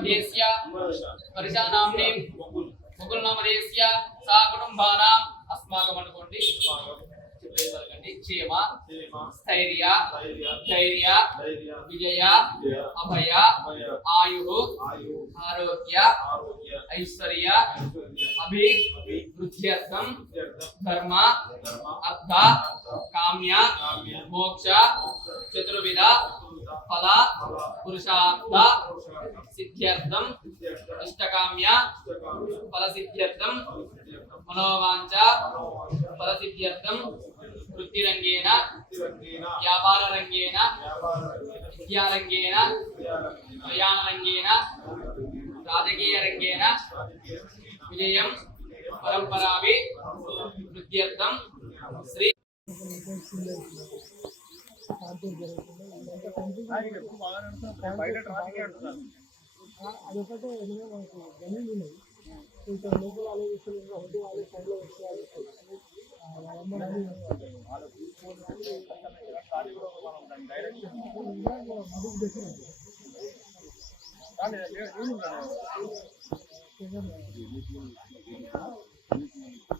मदेस्य परिचानाम्नीं मुकुलनामदेस्य सा कुटुंबानां अस्माकमनुकोंडि क्षेम स्थैर्य धैर्य विजय अभय आयु आरोग्य ऐश्वर्य अभिवृद्ध्यर्थं धर्म अर्थ काम्य मोक्ष चतुर्विध फल पुरुषार्थ सिद्ध्यर्थं इष्टकाम्य फल सिद्ध्यर्थं मनोवांच फल सिद्ध्यर्थं वृत्तिरंगेन व्यापाररंगेन विद्यारंगेन प्रयाणरंगेन राजकीयरंगेन विजयं परंपराभि वृद्ध्यर्थं श्री అదొకటే గమనించి ఇక్కడ లోపల ఆలోచిస్తున్న హోటల్ వాళ్ళ సైడ్లో వచ్చేయాలి వాళ్ళ